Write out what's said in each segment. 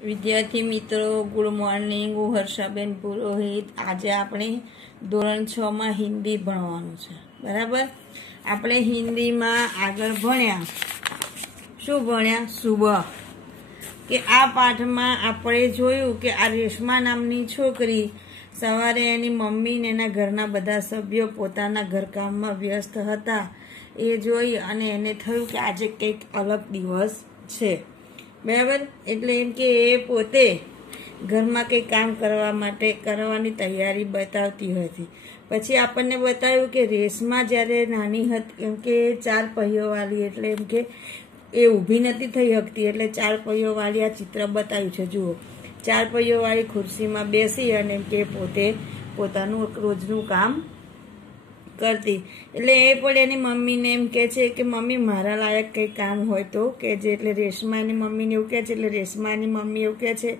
વિદ્યાર્થી મિત્રો, good morning. હું હર્ષાબેન પુરોહિત. આજે આપણે ધોરણ 6 માં હિન્દી ભણવાનું છે, બરાબર. આપણે હિન્દીમાં આગળ ભણ્યા, શું ભણ્યા? સુબહ. કે આ પાઠમાં આપણે જોયું કે આ રેશમા નામની છોકરી સવારે એની મમ્મી ને એના ઘરના બધા સભ્યો પોતાના ઘરકામમાં વ્યસ્ત હતા. એ જોઈ અને એને થયું કે આજે કંઈક અલગ દિવસ છે, બરાબર. એટલે એમ કે એ પોતે ઘરમાં કંઈ કામ કરવા માટે કરવાની તૈયારી બતાવતી હતી. પછી આપણને બતાવ્યું કે રેશમા જ્યારે નાની હતી, એમ કે 4 પૈયોવાળી, એટલે એમ કે એ ઊભી નથી થઈ શકતી, એટલે 4 પૈયોવાળી આ ચિત્ર બતાવ્યું છે. જુઓ, 4 પૈયોવાળી ખુરશીમાં બેસી અને એમ કે પોતે પોતાનું રોજનું કામ કરતી. એટલે એ પણ એની મમ્મીને એમ કે છે કે મમ્મી મારા લાયક કંઈ કામ હોય તો કે જે. એટલે રેશમા એની મમ્મીને એવું કહે છે. એટલે રેશમાની મમ્મી એવું કહે છે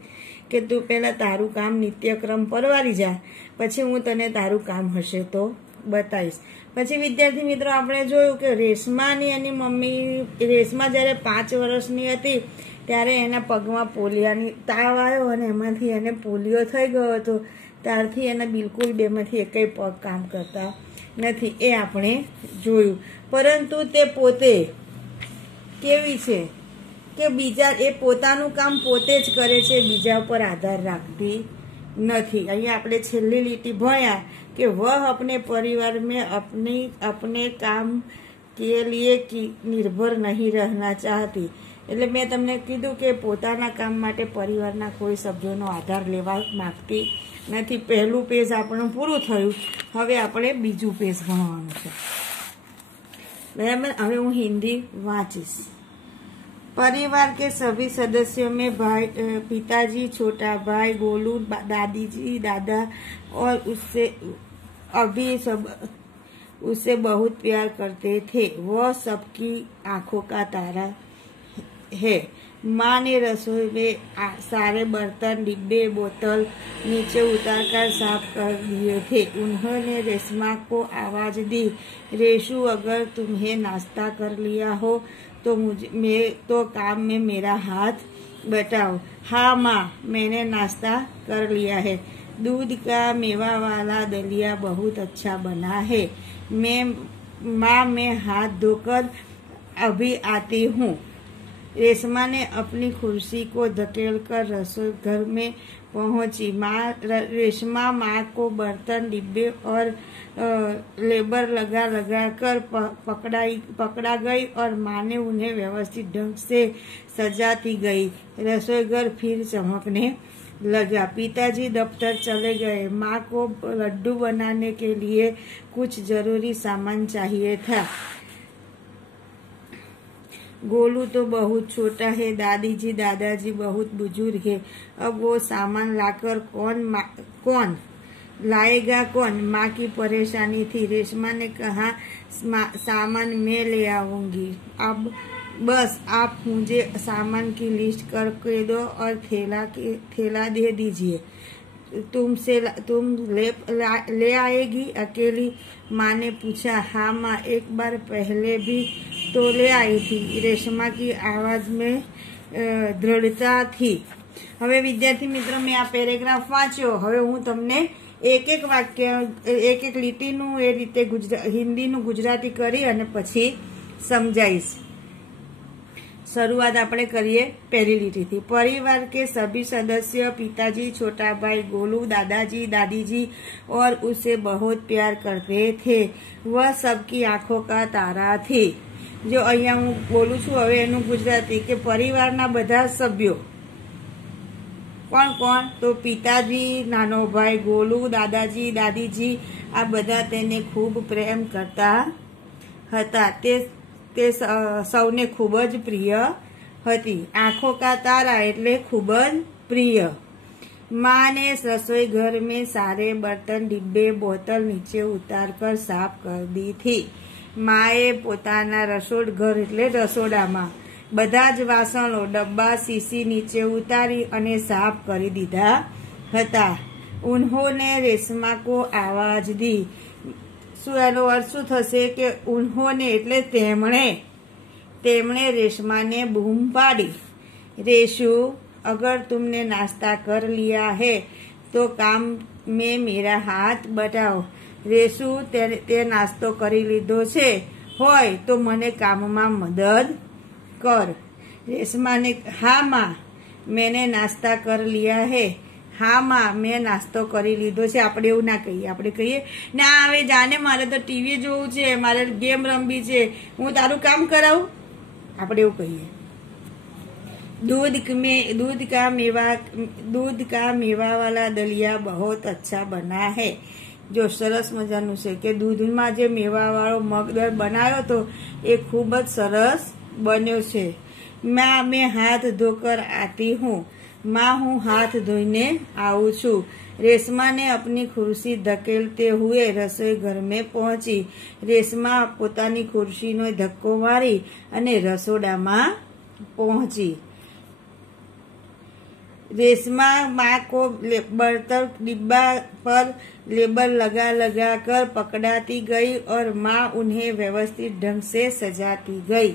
કે તું પહેલાં તારું કામ નિત્યક્રમ પરવારી જા, પછી હું તને તારું કામ હશે તો બતાવીશ. પછી વિદ્યાર્થી મિત્રો, આપણે જોયું કે રેશમાની એની મમ્મી, રેશમા જ્યારે 5 વર્ષની હતી ત્યારે એના પગમાં પોલિયાની તાવ આવ્યો અને એમાંથી એને પોલિયો થઈ ગયો હતો. ત્યારથી એને બિલકુલ બેમાંથી એકેય પગ કામ કરતા નથી, એ આપણે જોયું. પરંતુ તે પોતે કેવી છે કે બીજા, એ પોતાનું કામ પોતે જ કરે છે, બીજા ઉપર આધાર રાખતી નથી. અહીંયા આપણે છેલ્લી લીટી ભણ્યા કે વહ अपने परिवार में अपने काम के लिए निर्भर नहीं रहना चाहती. એટલે મેં તમને કીધું કે પોતાના કામ માટે પરિવારના કોઈ સભ્યોનો આધાર લેવા માંગતી નથી. પહેલું પેજ આપણું પૂરું થયું. હવે આપણે બીજું પેજ ભણવાનું છે, બરાબર. હવે હું હિન્દી વાંચીશ. परिवार के सभी सदस्यों में भाई, पिताजी, छोटा भाई गोलू, दादी जी, दादा और उससे बहुत प्यार करते थे. वह सबकी आंखों का तारा है. माँ ने रसोई में सारे बर्तन, डिब्बे, बोतल नीचे उतारकर साफ कर दिए थे. उन्होंने रेशमा को आवाज दी, रेशु अगर तुम्हें नाश्ता कर लिया हो तो काम में मेरा हाथ बटाओ. हाँ माँ, मैंने नाश्ता कर लिया है. दूध का मेवा वाला दलिया बहुत अच्छा बना है. मैं हाथ धोकर अभी आती हूँ. रेशमा ने अपनी कुर्सी को धकेलकर रसोई घर में पहुंची. रेशमा माँ को बर्तन, डिब्बे और लेबर लगा कर पकड़ा गई और माँ ने उन्हें व्यवस्थित ढंग से सजाती गई. रसोई घर फिर चमकने लगा. पिताजी दफ्तर चले गए. माँ को लड्डू बनाने के लिए कुछ जरूरी सामान चाहिए था. गोलू तो बहुत छोटा है. दादी जी दादाजी बहुत बुजुर्ग है. अब वो सामान लाकर कौन लाएगा कौन? माँ की परेशानी थी. रेशमा ने कहा, सामान मैं ले आऊंगी. अब बस आप मुझे सामान की लिस्ट करके दो और थैला दे दीजिए. तुम ले आएगी अकेली? माँ ने पूछा. हाँ माँ, एक बार पहले भी तो ले आई थी. रेशमा की आवाज में दृढ़ता थी. હવે વિદ્યાર્થી મિત્રો, મેં આ પેરેગ્રાફ વાંચ્યો. હવે હું તમને એક એક વાક્ય, એક એક લીટીનું એ રીતે હિન્દીનું ગુજરાતી કરી અને પછી સમજાવીશ. शुरुआत આપણે કરીએ पहली લીટી थी. परिवार के सभी सदस्य, पिताजी, छोटा भाई गोलू, दादाजी, दादी जी और उसे बहुत प्यार करते थे. वह सबकी आंखों का तारा थी. जो અહીંયા હું બોલું છું હવે એનું ગુજરાતી કે પરિવારના બધા સભ્યો, કોણ? તો પિતાજી, નાનો ભાઈ ગોલુ, દાદાજી, દાદીજી, આ બધા તેને ખૂબ પ્રેમ કરતા હતા. તે સૌને ખૂબ જ પ્રિય હતી. આંખો કા તારા એટલે ખૂબ જ પ્રિય. माँ ने रसोई घर में सारे बर्तन, डिब्बे, बोतल नीचे उतार कर साफ कर दी थी. माए પોતાના રસોડ ઘર એટલે રસોડામાં બધા જ વાસણો, ડબ્બા, સીસી નીચે ઉતારી અને સાફ કરી દીધા હતા. ઉન્હોને રેશમા કો આવાજ દી. શું એનો અર્થ શું થશે કે ઉન્હોને એટલે તેમણે રેશમાને બૂમ પાડી. રેશુ अगर तुमने नाश्ता कर लिया है तो काम में मेरा हाथ बटाવો। રેસુ તે નાસ્તો કરી લીધો છે હોય તો મને કામમાં મદદ કર। રેશમા ને હા माँ मैंने नाश्ता कर लिया है। હા માં મેં નાસ્તો કરી લીધો છે। આપણે એવું ના કહીએ, આપણે કહીએ ના હવે જાને મારે તો ટીવી જોવું છે, મારે ગેમ રમવી છે, હું તારું કામ કરાવું, આપણે એવું કહીએ। दूध का मेवा वाला दलिया बहुत अच्छा बना है। जो સરસ મજાનું છે કે દૂધમાં જે મેવા વાળો મગદળ બનાવ્યો તો એ ખૂબ જ સરસ બન્યો છે। माँ मैं हाथ धोकर आती हूँ। माँ हूँ हाथ धोने आऊँ छू। रेशमा ने अपनी खुर्सी धकेलते हुए रसोई घर में पहुंची। रेशमा પોતાની ખુરશીનો ધક્કો મારી અને રસોડામાં પહોંચી। रेशमा माँ को बर्तन डिब्बा पर लेबल लगा कर पकड़ाती गई और माँ उन्हें व्यवस्थित ढंग से सजाती गई।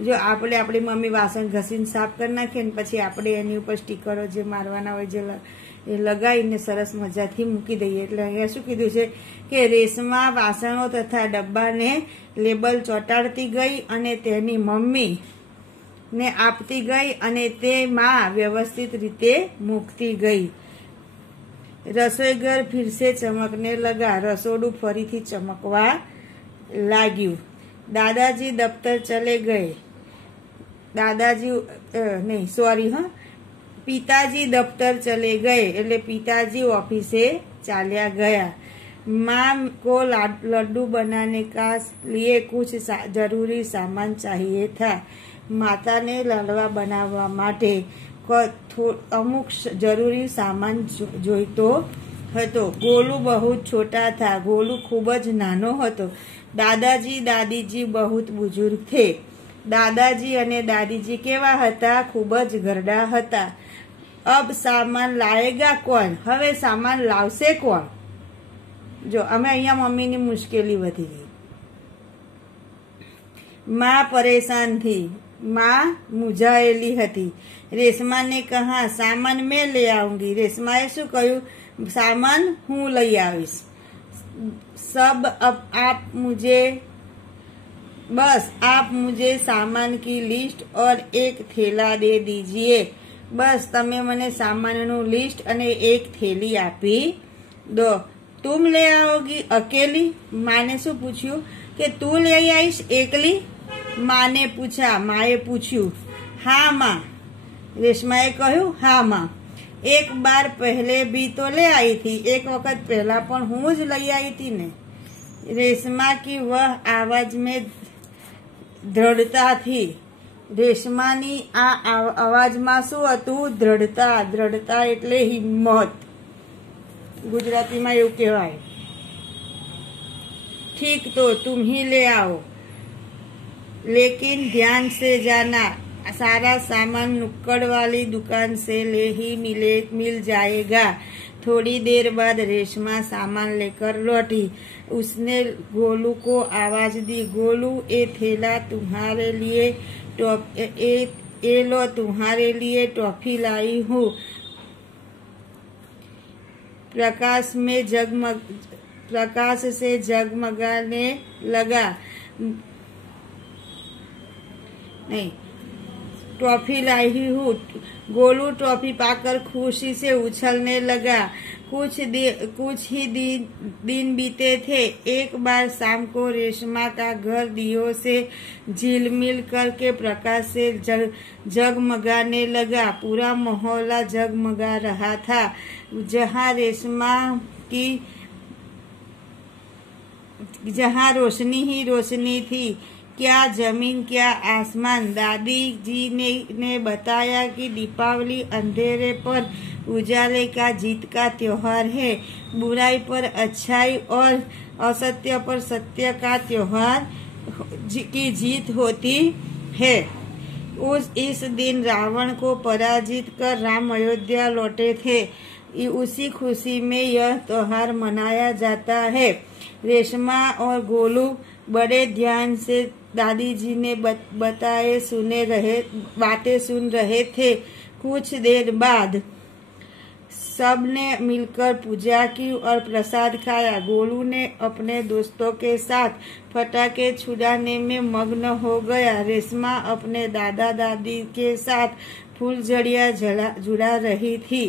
जो આપણે આપણી મમ્મી વાસણ ઘસીને સાફ કરી નાખીએ ને પછી આપણે એની ઉપર સ્ટીકરો જે મારવાના હોય જે એ લગાવીને સરસ મજાથી મૂકી દઈએ। એટલે અહીંયા શું કીધું છે કે રેશમા વાસણો તથા ડબ્બાને લેબલ ચોંટાડતી ગઈ અને તેની મમ્મી ને આપતી ગઈ અને તે માં વ્યવસ્થિત રીતે મૂકતી ગઈ। રસોઈઘર ફિરસે ચમકને લગા। રસોડું ફરીથી ચમકવા લાગ્યું। दादाजी दफ्तर चले गए। पिताजी दफ्तर चले गए એટલે पिताजी ऑफिसे ચાલ્યા ગયા। माँ को लड्डू बनाने का लिए कुछ जरूरी सामान चाहिए था। माता ने लाडवा बनाववा માટે અમુક જરૂરી સામાન જોઈતો હતો। गोलू बहुत छोटा था। गोलू खूब ज नानो હતો। दादाजी दादीजी बहुत बुजुर्ग थे। दादाजी અને દાદીજી કેવા હતા? ખૂબ જ ઘરડા હતા। अब सामान लाएगा कौन? હવે સામાન લાવશે કોણ? જો અમે અહીંયા મમ્મીની મુશ્કેલી વધી ગઈ। माँ परेशान थी। माँ મૂંઝાયેલી હતી। रेशमा ने कहा सामान मैं ले आऊंगी। रेशमाએ શું કહ્યું? सामान હું લઈ આવીશ। सब अब आप मुझे सामान की लिस्ट और एक थैला दे दीजिए। बस तमे मने सामानનું लिस्ट અને एक थैली આપી दो। तुम ले आओगी अकेली? माँ ने શું પૂછ્યું કે તું લઈ આવીશ એકલી? माँ ने पूछा। माए पूछ્યું। हाँ माँ। रेशमाએ કહ્યું हाँ माँ। एक बार पहले भी तो ले आई थी। एक वक्त पहला पण હું જ લઈ आई थी ने। रेशमा की वह आवाज में दृढ़ता थी। રેશમાની આ અવાજમાં શું હતું? દૃઢતા। દૃઢતા એટલે હિંમત। ગુજરાતીમાં એવું કહેવાય। ठीक तो तुम ही ले आओ, लेकिन ध्यान से जाना। सारा सामान नुक्कड़ वाली दुकान से मिल जाएगा। थोड़ी देर बाद रेशमा सामान लेकर लौटी। उसने गोलू को आवाज दी। गोलू ये थैला तुम्हारे लिए लो तुम्हारे लिए टॉफी लाई हूँ। प्रकाश से जगमगाने लगा। नहीं, टॉफी लाई हूँ। गोलू टॉफी पाकर खुशी से उछलने लगा। कुछ ही दिन बीते थे। एक बार शाम को रेशमा का घर दियों से झिलमिल करके प्रकाश से जगमगाने लगा। पूरा मोहल्ला जगमगा रहा था। जहाँ रोशनी ही रोशनी थी। क्या जमीन क्या आसमान। दादी जी ने बताया कि दीपावली अंधेरे पर उजाले का जीत का त्योहार है। बुराई पर अच्छाई और असत्य पर सत्य का त्योहार की जीत होती है। इस दिन रावण को पराजित कर राम अयोध्या लौटे थे। उसी खुशी में यह त्योहार मनाया जाता है। रेशमा और गोलू बड़े ध्यान से दादी जी ने बातें सुन रहे थे। कुछ देर बाद सबने मिलकर पूजा की और प्रसाद खाया। गोलू ने अपने दोस्तों के साथ पटाखे छुड़ाने में मग्न हो गया। रेशमा अपने दादा दादी के साथ फूलझड़िया झूला रही थी।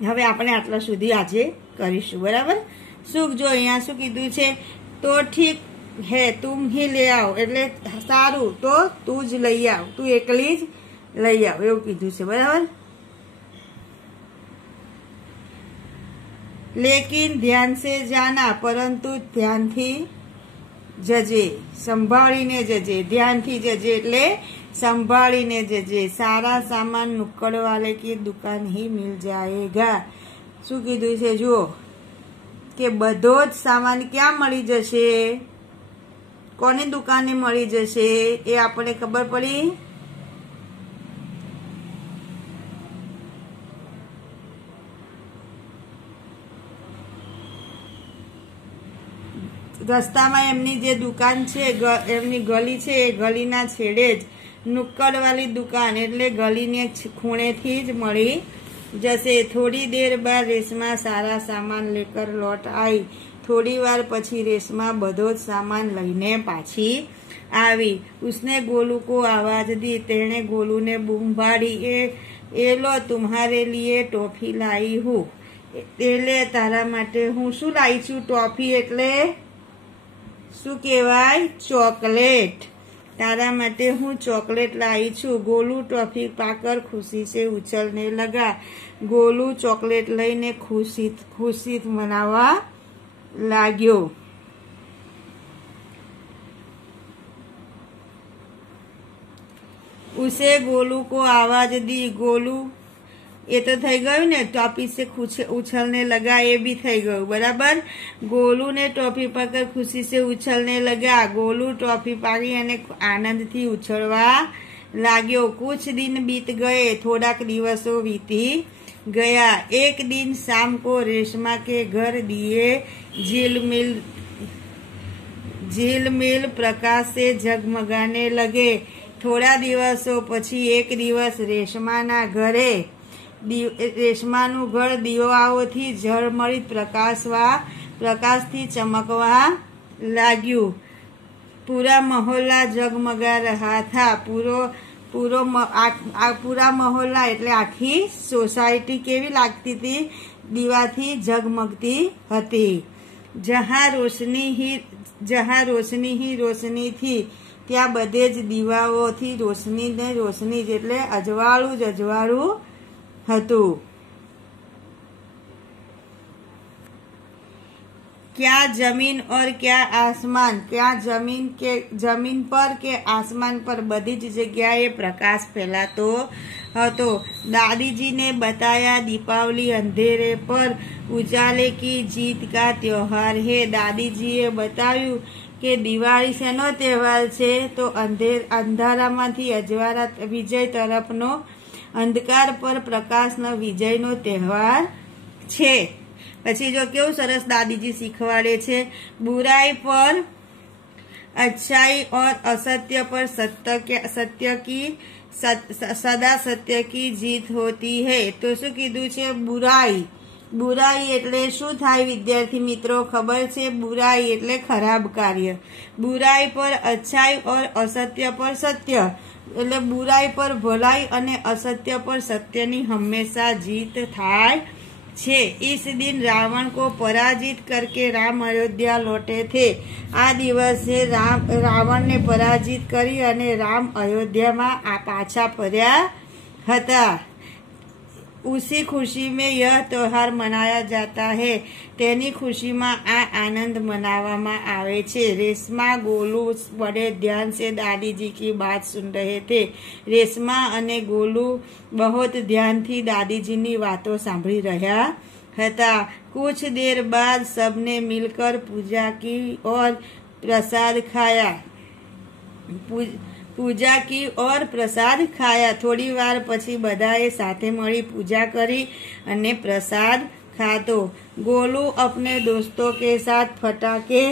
હવે આપણે આટલા સુધી આજે કરીશું, બરાબર। સુખ જો અહીંયા શું કીધું છે, તો ઠીક હે તુમ હી લે આવો, એટલે સારું તો તું જ લઈ આવ, તું એકલી જ લઈ આવ, એવું કીધું છે, બરાબર। लेकिन ध्यान से जाना, परंतु ध्यान थी जजे, संभाळीने जजे, ध्यान थी जजे એટલે संभाळीने जजे। सारा सामान नुक्कड़ वाले की दुकान ही मिल जाएगा। શું કીધું છે જુઓ કે બધો જ સામાન ક્યાં મળી જશે, કોની દુકાને મળી જશે, એ આપણને ખબર પડી। રસ્તામાં એમની જે દુકાન છે, એમની ગલી છે, એ ગલીના છેડે જ નુક્કડવાળી દુકાન એટલે ગલીને ખૂણેથી જ મળી જશે। થોડી देर बाद रेशमा सारा सामान लेकर लौट आई। थोड़ी वार પછી रेशमा બધો જ સામાન લઈને પાછી આવી। उसने गोलू को आवाज दी, तेणे गोलू ने बूम पाड़ी, ए लो तुम्हारे लिए टॉफी लाई हूँ, એટલે તારા માટે હું શું લાવી છું, ટોફી એટલે શું કહેવાય, ચોકલેટ। तारा माटे हूँ चॉकलेट लाई छू। गोलू टॉफी पाकर खुशी से उछलने लगा। गोलू चॉकलेट लईने खुशी मनावा लाग्यो। उसे गोलू को आवाज दी। गोलू એ તો થઈ ગયું ને, ટોપી से उछलने लगा, એ બી થઈ ગયું, બરાબર। गोलू ने टॉफी पाकर खुशी से उछलने लगा। गोलू टॉफी पाड़ी અને આનંદથી ઉછળવા लाग्यो। कुछ दिन बीत गए, थोड़ाक दिवसों बीती गया। एक दिन शाम को रेशमा के घर दिए झिलमिल प्रकाश से जगमगाने लगे। थोड़ा दिवसों પછી એક દિવસ રેશમાના ઘરે રેશમાનું ઘર દીવાઓથી ઝળમળીત પ્રકાશથી ચમકવા લાગ્યું। पूरा मोहल्ला जगमगा रहा था। पूरा मोहल्ला એટલે આખી સોસાયટી કેવી લાગતી હતી, દીવાથી ઝગમગતી હતી। जहाँ रोशनी ही रोशनी थी, ત્યાં બધે જ દીવાઓથી રોશની ને રોશની જ એટલે અજવાળું જ અજવાળું હતું। क्या जमीन और क्या आसमान, क्या जमीन पर के आसमान पर बधी ज जग्याए प्रकाश फैलातो हतो। दादी जी ने बताया दीपावली अंधेरे पर उजाले की जीत का त्योहार है। दादी जी ए बताव्यू के दिवाળી શેનો તહેવાર છે, તો અંધારામાંથી અજવાળા વિજય તરફનો, અંધકાર પર પ્રકાશનો વિજયનો તહેવાર છે। પછી જો કેવું સરસ દાદીજી શીખવાડે છે, बुराई पर अच्छाई और असत्य पर सदा सत्य की जीत होती है। तो શું કીધું છે, बुराई એટલે શું થાય વિદ્યાર્થી મિત્રો, ખબર છે? बुराई એટલે ખરાબ કાર્ય। बुराई पर अच्छाई और असत्य पर सत्य એટલે बुराई पर भलाई અને असत्य पर सत्यની હંમેશા જીત થાય छे। इस दिन रावण को पराजित करके राम अयोध्या लौटे थे। आ दिवसे रावण ने पराजित करी अने राम अयोध्या में पाछा फर्या हता। उसी खुशी में यह त्योहार मनाया जाता है। तेनी खुशी में आ आनंद मनावामा आवे छे। रेशमा गोलू बड़े ध्यान से दादी जी की बात सुन रहे थे। रेशमा अने गोलू बहुत ध्यान थी दादी जी नी बातों सांभળી રહ્યા હતા। कुछ देर बाद सबने मिलकर पूजा की और प्रसाद खाया। पूजा की और प्रसाद खाया। थोड़ी वार પછી બધાએ સાથે મળી પૂજા કરી અને પ્રસાદ खातो। गोलू अपने दोस्तों के साथ पटाखे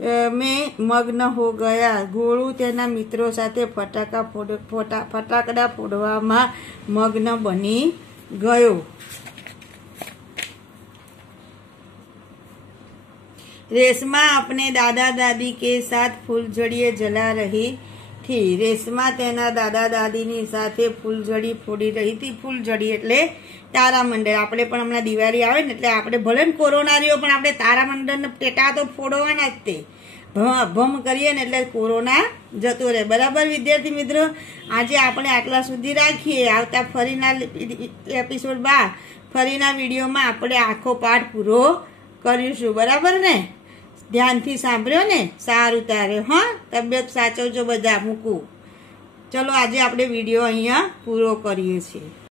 में मग्न हो गया। गोळू तेना મિત્રો સાથે ફટાકડા ફોડવામાં મગ્ન બની ગયો। रेशमा अपने दादा दादी के साथ फूलझड़िए जला रही थी। रेशमा तेना दादा दादीनी સાથે ફૂલઝડી ફોડી રહી હતી। ફૂલઝડી એટલે તારામંડળ। આપણે પણ હમણાં દિવાળી આવે ને એટલે આપણે ભલે ને કોરોના રહ્યો પણ આપણે તારામંડળ ને ટેટા તો ફોડવાના જ તે ભમ કરીએ ને એટલે કોરોના જતો રહે। બરાબર વિદ્યાર્થી મિત્રો, આજે આપણે આટલા સુધી રાખીએ। આવતા ફરીના એપિસોડમાં ફરીના વિડીયોમાં આપણે આખો પાઠ પૂરો કરીશું। બરાબર ને? ધ્યાનથી સાંભળ્યો ને? સારું તારે, હા, તબિયત સાચવજો બધા। મૂકું, ચલો આજે આપણે વિડીયો અહીંયા પૂરો કરીએ છીએ।